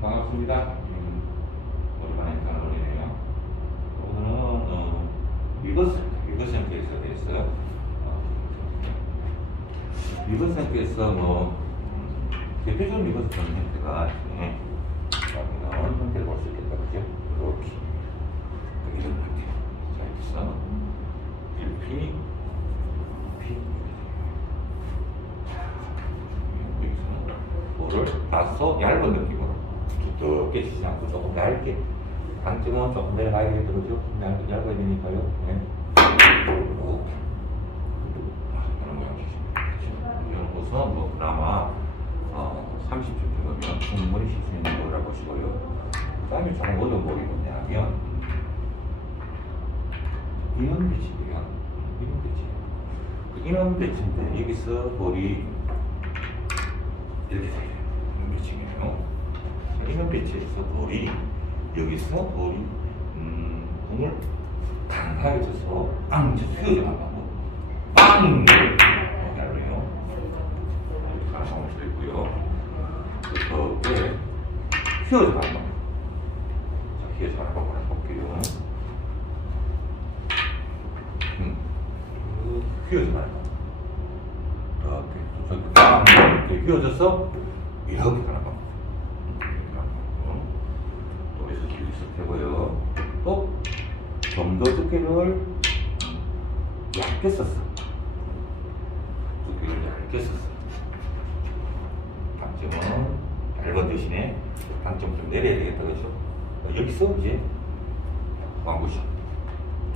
반갑습니다. 오랜만에 인사를 올리네요. 오늘은 리버센터에 대해서 리버센터에서 대표적인 리버센터 형태가 나오는 형태를 볼 수 있겠다, 그죠? 이렇게 이런 형태. 자, 여기서 1P, P 여기서는 볼을 다소 얇은 느낌으로 두껍게 치지 않고 조금 얇게, 방점은 조금 내려가야 되겠더라고요. 좀 얇아야 되니까요. 네. 이런 모양 주시면 이런 것은 그나마 30점 정도면 충분히 칠 수 있는 거라고 보시고요. 그 다음에 조금 어려운 볼이 뭐냐면 인원 배치예요. 인원 배치. 그 인원 배치인데 여기서 볼이 이렇게 돼요. 인원 배치예요. 인원 배치에서 볼이 여기서 볼이 공을 강하게 쳐서 휘어져만 가고 빵! 날려요. 가상을 쳐 있고요. 그렇게 휘어져만 가고. 자, 휘어져만 한번 해볼게요. 휘어져만 가고. 이렇게 빵! 이렇게 휘어져서 이렇게 가는 겁니다. 또 여기서 비슷하고요. 또 좀 더 두께를 얇게 썼어. 두께를 얇게 썼어. 방점은 얇은 대신에 방점 좀 내려야 되겠다, 그렇죠? 여기서 이제 왕구션.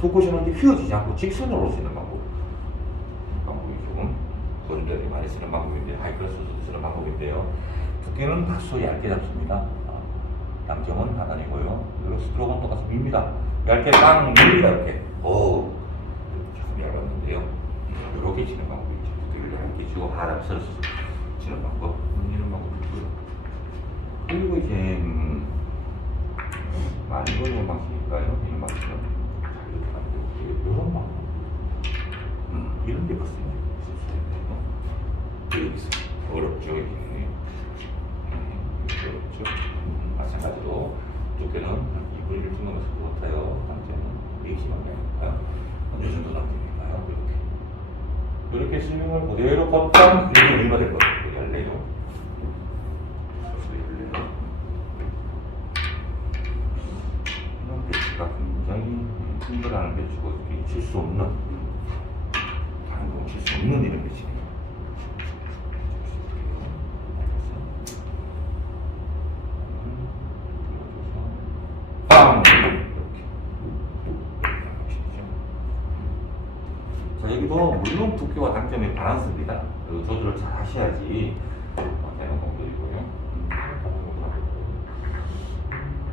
두 쿠션은 이제 휘어지지 않고 직선으로 올 수 있는 방법이 조금 어른들이 많이 쓰는 방법인데, 하이클래스에서 쓰는 방법인데요. 두께는 다소 얇게 잡습니다. 양점은 하단이고요. 그리고 스트로크는 똑같이 밉니다. 얇게 빵 밉니다. 이렇게. 오, 조금 얇았는데요. 이렇게 치는 방법이죠. 두께를 얇게 치고 바람 서서 치는 방법. 이런 방법이 있고요. 그리고 이제 많이 보는 방식일까요? 이런 방식은 잘 이렇게 하면 되고, 이런 방법. 이런 데 벌써 있을 수 있네요. 여기서 어렵죠, 이게. 어렵죠. 마찬가지로 두께는 2분의 1 정도면서 같아요. 단점은 맥시멈이 아닐까요? 어느 정도 단점일까요? 이렇게 스윙을 그대로 걷다 이렇게 밀면 될 거예요. 열래요. 이런 배치가 굉장히 힘들어하는 배치고 칠 수 없는, 다른 건 칠 수 없는 이런 배치입니다. 자, 여기도 물론 두께와 당점의 밸런스입니다. 그리고 조절을 잘 하셔야지 되는 공들이고요.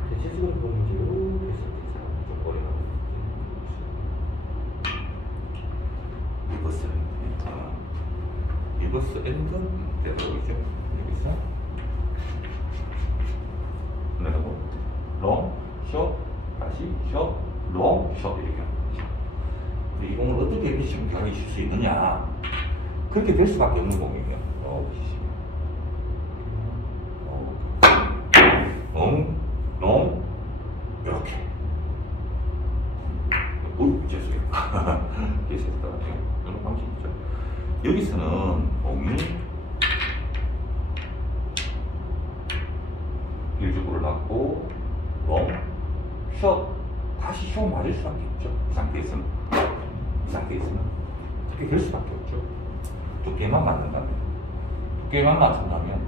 대체적으로 보면 이제 이렇게 해서 좀 어려워. 리버스 엔드 되더라고요. 여기서 그리고 롱, 숏, 다시 숏, 롱, 숏 이렇게 이 공을 어떻게 이렇게 정교하게 칠 수 있느냐, 그렇게 될 수밖에 없는 공이에요. 롱, 이렇게. 죄송해요. 계속 했다가요. 이런 방식이죠. 여기서는 공이 일주구를 놨고 롱, 숏, 다시 숏 맞을 수밖에 없죠. 이 상태에서는 이렇게 될 수밖에 없죠. 두께만 맞는다면, 두께만 맞춘다면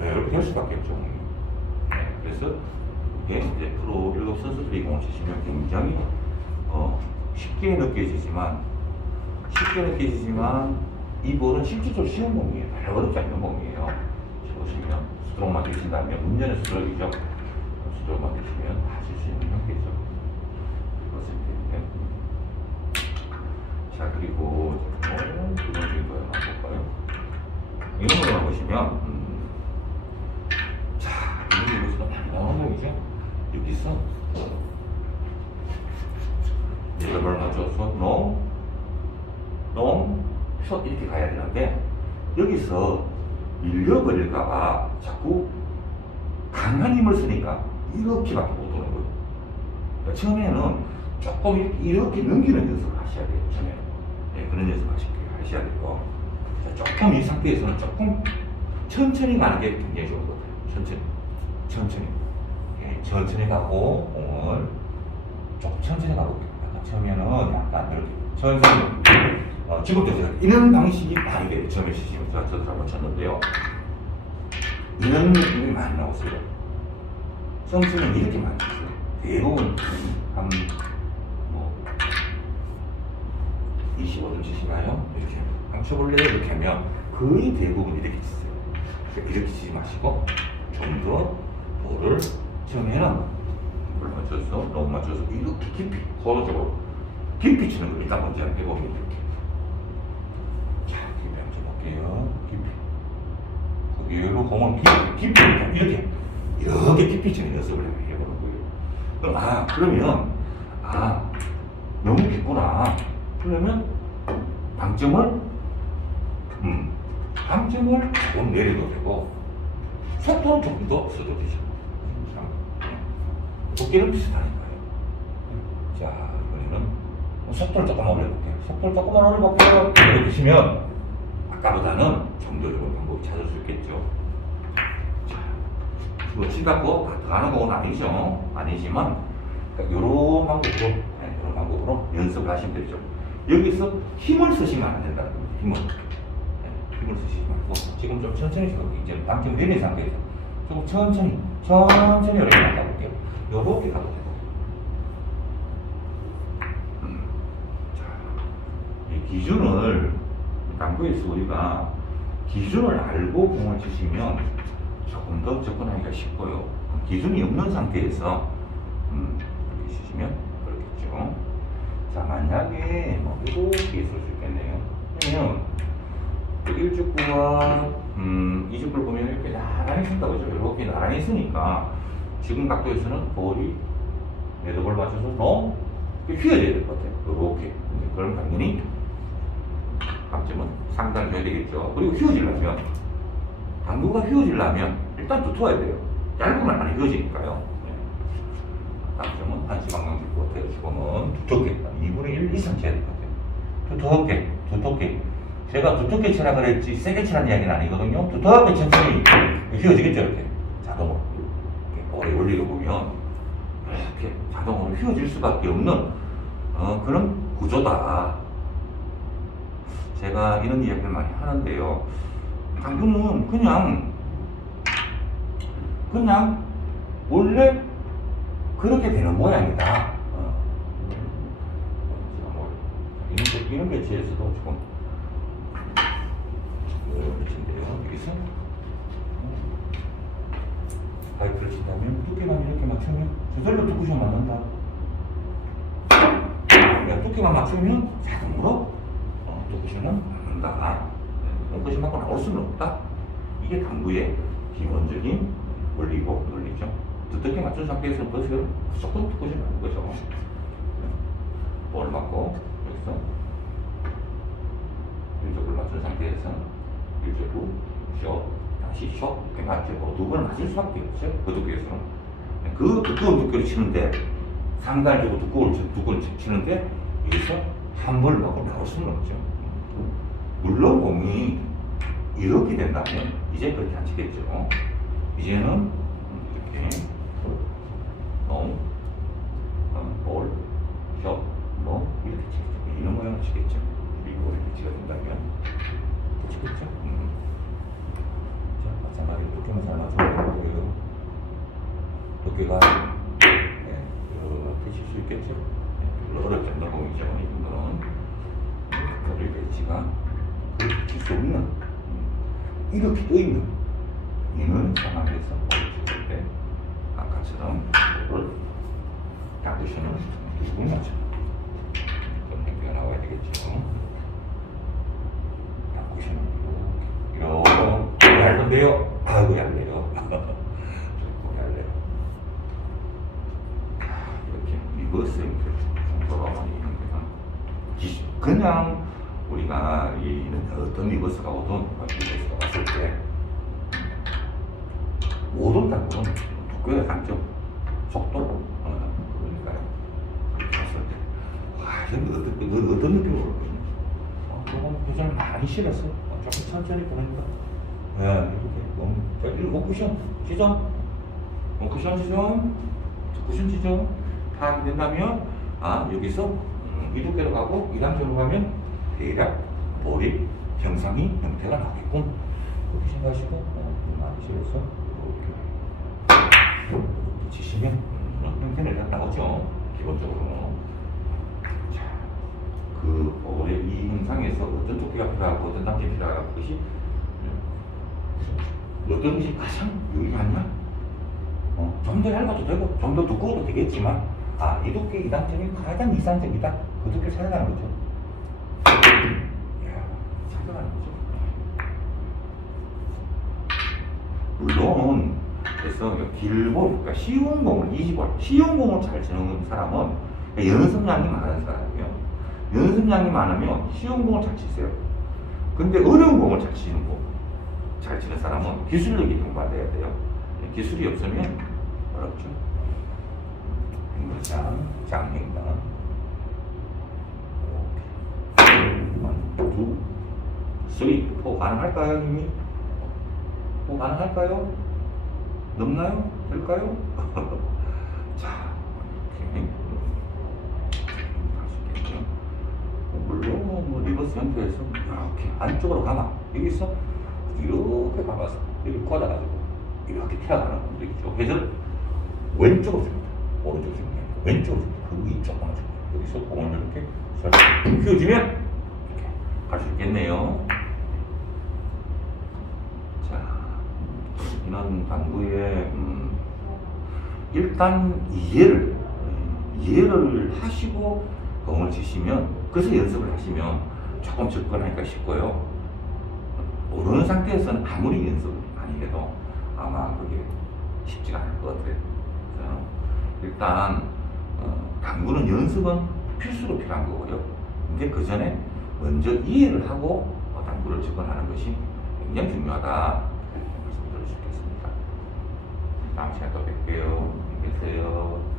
이렇게 될 수밖에 없죠. 그래서 이게 이제 프로 1급 선수들이 공을 치시면 굉장히 쉽게 느껴지지만 이 볼은 실질적으로 쉬운 공이에요. 별로 어렵지 않는 공이에요. 보시면 스트로크만 되신다면, 운전의 스트로크이죠. 스트로크만 되시면 다 칠 수 있는 형태죠. 자, 그리고 기본적인 거 한번 볼까요? 이런 거를 보시면 자, 여기서 많이 나오는 공이죠. 여기서 레벨을 맞춰서 롱, 숏 이렇게 가야 되는데, 여기서 밀려버릴까봐 자꾸 강한 힘을 쓰니까 이렇게밖에 못 오는 거예요. 그러니까 처음에는 조금 이렇게 넘기는 연습을 하셔야 돼요. 처음에는. 네, 그런 연습 하셔야 돼요. 자, 조금 이 상태에서는 조금 천천히 가는 게 굉장히 좋은 것 같아요. 천천히. 네, 천천히 가고, 공을 조금 천천히 가볼게요. 처음에는 약간 이렇게 천천히. 지금도 제가 이런 방식이 많이 돼요. 처음에 시시면서 저도 한번 쳤는데요. 이런 느낌이 많이 나왔어요. 선수는 이렇게 많이 나왔어요. 대부분 한 25점 치시나요? 이렇게 한번 쳐볼래요? 이렇게 하면 거의 대부분 이렇게 치세요. 이렇게 치지 마시고 좀 더 볼을 처음에는 너무 맞춰서 이렇게 깊이 서로적으로 깊이 치는 걸 일단 먼저 해보면 이렇게. 자, 깊이 한번 쳐볼게요. 깊이. 거기로 공을 깊이 이렇게 깊이 치는 연습을 해보는 거예요. 그러면 너무 깊구나. 그러면 방점을 조금 내려도 되고 속도는 조금 더 써도 되죠. 도끼는 비슷하니까요. 자, 이번에는 속도를 조금 올려볼게요. 속도를 조금만 올려볼게요. 이렇게 치면 아까보다는 좀 더 좋은 방법을 찾을 수 있겠죠. 자, 이거 치갖고 다 들어가는 건 아니죠. 아니지만 이런 방법으로 연습을 하시면 되죠. 여기서 힘을 쓰시면 안 된다는 겁니다. 힘을 쓰시지 말고 지금 좀 천천히 이제 방점 내린 상태에서 조금 천천히 이렇게 나가볼게요. 요렇게 가도 되고. 자, 이 기준을 당구에서 우리가 기준을 알고 공을 치시면 조금 더 접근하기가 쉽고요. 기준이 없는 상태에서 이렇게 치시면 그렇겠죠. 자, 만약에 이렇게 있을 수 있겠네요. 그러면 1죽구와 2죽구를 보면 이렇게 나란히 쓴다고 하죠. 이렇게 나란히 쓰니까 지금 각도에서는 볼이 매듭을 맞춰서 너무 휘어져야 될 것 같아요. 이렇게. 그럼 당연히 감점은 상당히 줘야 되겠죠. 그리고 휘어지려면, 당구가 휘어지려면 일단 두터워야 돼요. 얇으면 안 휘어지니까요. 감점은 한시방향 줄 것 같아요. 지금은 두텁게, 2분의 1 이상 쳐야 될 것 같아요. 두텁게. 제가 두텁게 치라 그랬지 세게 치라는 이야기는 아니거든요. 두텁게 천천히 휘어지겠죠, 이렇게. 자동으로. 볼에 올리고 보면 이렇게 자동으로 휘어질 수밖에 없는 그런 구조다. 제가 이런 이야기를 많이 하는데요. 당구는 그냥 원래 그렇게 되는 모양이다. 이런 배치에서도 조금 이런 배치인데요. 여기서 파이프를 친다면 두께만 이렇게 맞추면 저절로 두쿠션 맞는다. 그러니까 두께만 맞추면 자동으로 두쿠션은 맞는다. 두쿠션 맞고 나올 수는 없다. 이게 당구의 기본적인 원리고 논리죠. 두껍게 맞춘 상태에서 보세요. 무조건 두쿠션 맞는 거죠. 볼을 맞고 여기서 1적을 맞춘 상태에서 1적으로 숏 다시 숏 이렇게 맞죠. 두 번을 맞을 수밖에 없어요. 그 두께에서는. 그 두꺼운 두께로 치는데 상단을 두고 두꺼운 치는데 여기서 한 번을 맞고 나올 수는 없죠. 물론 공이 이렇게 된다면 이제 그렇게 안 치겠죠. 이제는 이렇게 볼, 숏, 이렇게 치겠죠. 이런 모양을 치겠죠. 그리고 이렇게 치가 된다면 치겠죠. 자, 마찬가지로 두께만 잘 맞춰보고요. 두께가 이렇게 칠 수 있겠죠. 별로 어렵지 않는 공이죠. 이 정도는 거리 배치가 그렇게 칠 수 없는 이렇게 떠있는 이는 상황에서 볼을 칠 때 아까처럼 볼을 당구션을 두고 맞춰 그런 행태가 나와야 되겠죠. 당구션을 이렇게 얇은데요. 아이고 얇네요. 조금 얇네요. 이렇게 리버스 형태 정도로 많이 있는데요. 그냥 우리가 어떤 리버스가 오든 리버스가 왔을 때 모든 당구는 두께의 강점, 속도, 그러니까요. 봤을 때, 와, 이건 어떤 느낌으로? 조금 표정을 많이 실었어. 조금 천천히 보내니까. 네, 이렇게. 자, 이거 원쿠션 지정. 원쿠션 지정. 쿠션 지정. 파악이 된다면, 여기서 이 두께로 가고, 이 단계로 가면, 대략 머리 형상이 형태가 나겠군. 그렇게 생각하시고, 많이 실어서, 이렇게. 치시면, 그런 형태를 다 나오죠. 기본적으로. 자, 그 볼의 이 형상에서 어떤 두께가 필요하고 어떤 단계 필요하고 그것이 어떤 것이 가장 유리하냐? 좀 더 얇아도 되고 좀 더 두꺼워도 되겠지만 이 두께 이 단점이 가장 이상적이다. 그 두께 찾아가는 거죠. 이야, 찾아가는 거죠. 물론 그래서 길볼, 그러니까 쉬운 공을 20볼, 쉬운 공을 잘 치는 사람은 연습량이 많은 사람이에요. 연습량이 많으면 쉬운 공을 잘 치세요. 근데 어려운 공을 잘 치는 공, 잘 치는 사람은 기술력이 동반돼야 돼요. 기술이 없으면 어렵죠. 행거장, 장행당. 이렇게. 1, 2, 3, 4 가능할까요, 님이? 4 가능할까요? 넘나요? 될까요? 자, 이렇게. 물론 뭐 리버스 형태에서 이렇게 안쪽으로 감아 여기서 이렇게 감아서 여기 꽂아가지고 이렇게 튀어나가는 분들 있죠. 회전을 왼쪽으로 줍니다. 오른쪽으로 줍니다. 왼쪽으로 줍니다. 그리고 이쪽으로 줍니다. 여기서 공을 이렇게 살짝 휘어지면 이렇게 갈 수 있겠네요. 자, 이런 당구의 일단 이해를 하시고 공을 치시면, 그래서 연습을 하시면 조금 접근하기가 쉽고요. 모르는 상태에서는 아무리 연습을 많이 해도 아마 그게 쉽지가 않을 것 같아요. 그래서 일단 당구는 연습은 필수로 필요한 거고요. 근데 그 전에 먼저 이해를 하고 당구를 접근하는 것이 굉장히 중요하다 말씀드릴 수 있겠습니다. 다음 시간에 또 뵐게요. 안녕히 계세요.